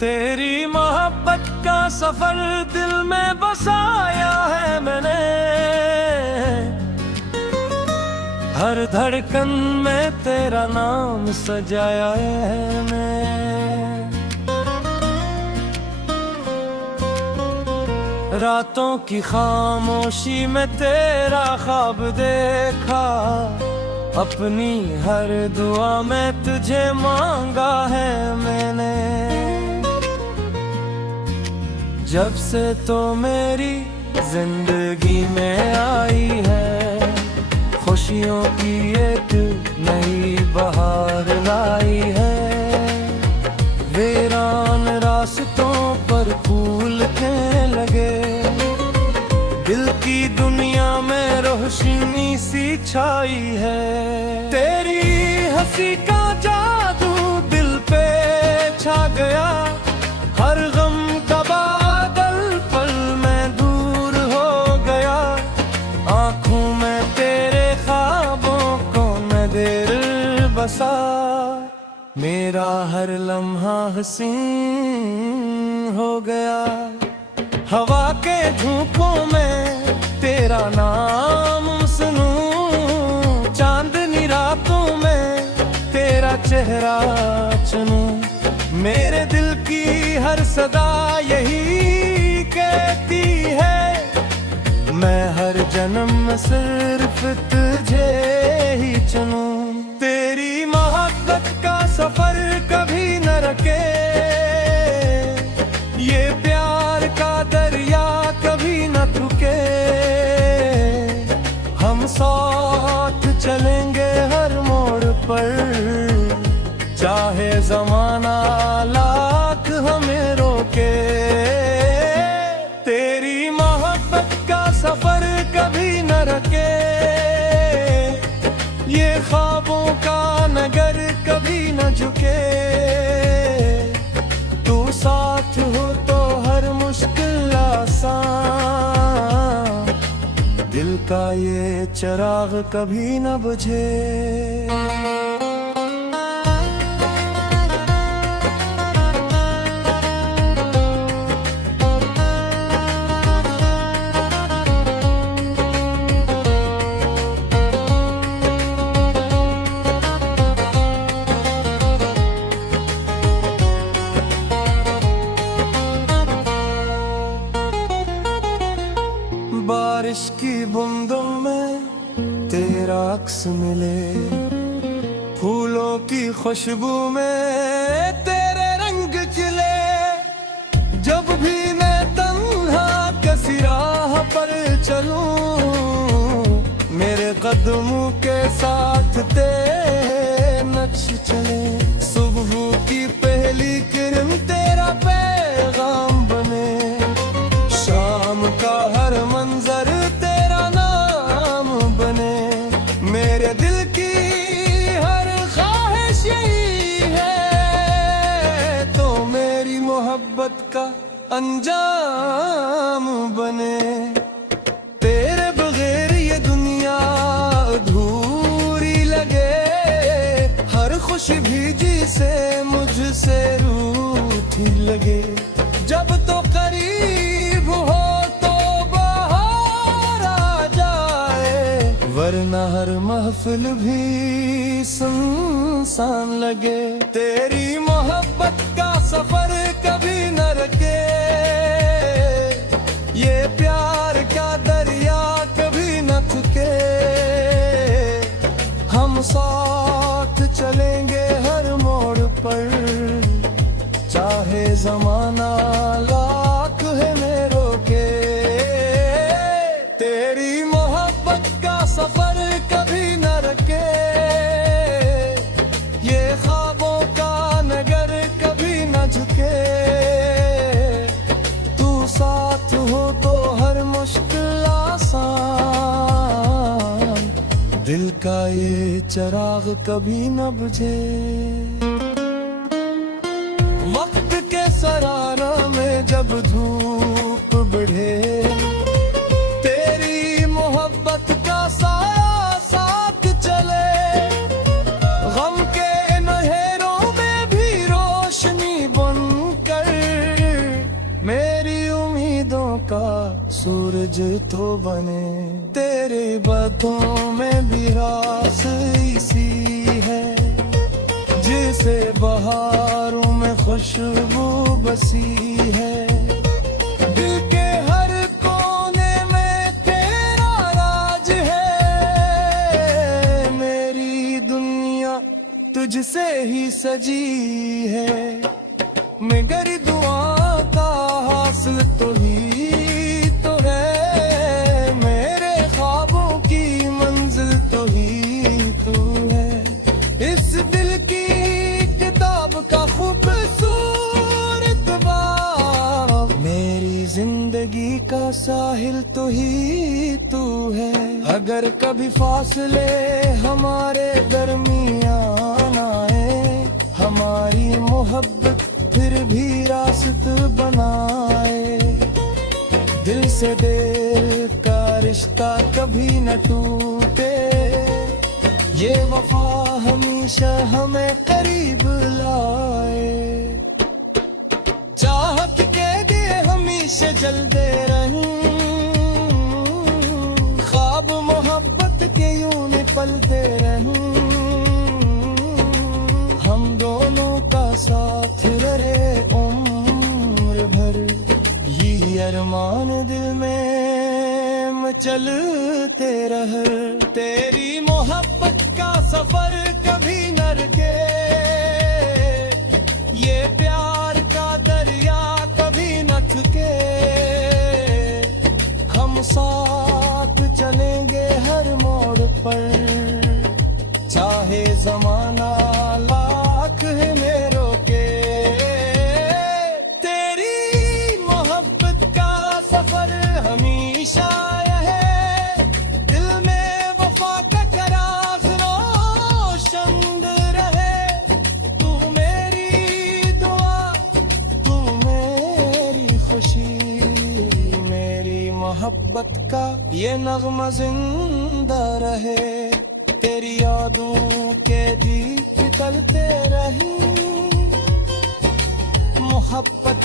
तेरी मोहब्बत का सफर दिल में बसाया है मैंने, हर धड़कन में तेरा नाम सजाया है मैं। रातों की खामोशी में तेरा ख्वाब देखा, अपनी हर दुआ में तुझे मांगा है मैंने। जब से तो मेरी जिंदगी में आई है, खुशियों की एक नई बहार लाई है। वीरान रास्तों पर फूल खिलने लगे, दिल की दुनिया में रोशनी सी छाई है। तेरी हंसी का जादू दिल पे छा गया, हर गम का बादल पल में दूर हो गया। आंखों में तेरे ख्वाबों को नजर बसा, मेरा हर लम्हा हसीन हो गया। हवा के झोंकों में तेरा नाम सुनूं, चांदनी रातों में तेरा चेहरा चुनूं। मेरे दिल की हर सदा यही कहती है, मैं हर जन्म में सिर्फ तुझे ही चुनूं। तेरी मोहब्बत का सफर कभी न रुके, ये प्यार का दरिया कभी न थके। हम साथ चलेंगे हर मोड़ पर, चाहे ज़माना लाख हमें रोके। तेरी मोहब्बत का सफर कभी न रुके, ये ख्वाबों का नगर कभी न झुके। तू साथ हो तो हर मुश्किल आसान, दिल का ये चिराग कभी न बुझे। बारिश की बूंदों में तेरा अक्स मिले, फूलों की खुशबू में तेरे रंग खिले। जब भी मैं तन्हा किसी राह पर चलूं, मेरे कदमों के साथ तेरे नक्श चले। सुबह की पहली किरण तेरा पैगाम बने, शाम का हर मंजर तेरा नाम बने। मेरे दिल की हर ख्वाहिश यही है, तो मेरी मोहब्बत का अंजाम बने। तेरे बगैर ये दुनिया अधूरी लगे, हर खुशी भीजी से मुझसे रूठी लगे। जब तो करीब हो तो बाहर आ जाए, वरना हर महफिल भी सुनसान लगे। तेरी मोहब्बत का सफर कभी न रुके, ये प्यार का दरिया कभी न थके। हम साथ चलेंगे हर मोड़ पर, चाहे ज़माना लाख है में रोके। तेरी मोहब्बत का सफर कभी न रुके, ये ख्वाबों का नगर कभी न झुके। तू साथ हो तो हर मुश्किल आसान, दिल का ये चिराग कभी न बुझे। वक्त के सरारा में जब धूप बढ़े, तेरी मोहब्बत का साया साथ चले। गम के अंधेरों में भी रोशनी बनकर तो बने। तेरे बातों में भी रास इसी है, जिसे बहारों में खुशबू बसी है। दिल के हर कोने में तेरा राज है, मेरी दुनिया तुझसे ही सजी है। मगर दुआ का हासिल तो ही तो है, मेरे ख्वाबों की मंजिल तो ही तू है। इस दिल की किताब का खूबसूरत बाब, मेरी जिंदगी का साहिल तो ही तू है। अगर कभी फासले हमारे दरमियान आए, हमारी मोहब्बत फिर भी रास्त बनाए। दिल से दिल का रिश्ता कभी न टूटे, ये वफा हमेशा हमें करीब लाए। चाहत के दिए हमेशा जलते रहें, ख्वाब मोहब्बत के यूं न पलते रहें। हम दोनों का साथ रहे उम्र भर, ये अरमान दिल में मचलते रहे। तेरी मोहब्बत का सफर कभी न रुके, ये प्यार का दरिया कभी न थके। हम साथ चलेंगे हर मोड़ पर, चाहे जमाना लाख में रोके। तेरी मोहब्बत का सफर हमेशा है, दिल में वफा का करार रोशन रहे। तू मेरी दुआ, तू मेरी खुशी, मेरी मोहब्बत का ये नगमा जिंदा रहे। तेरी यादों के दीप जलते रही, मोहब्बत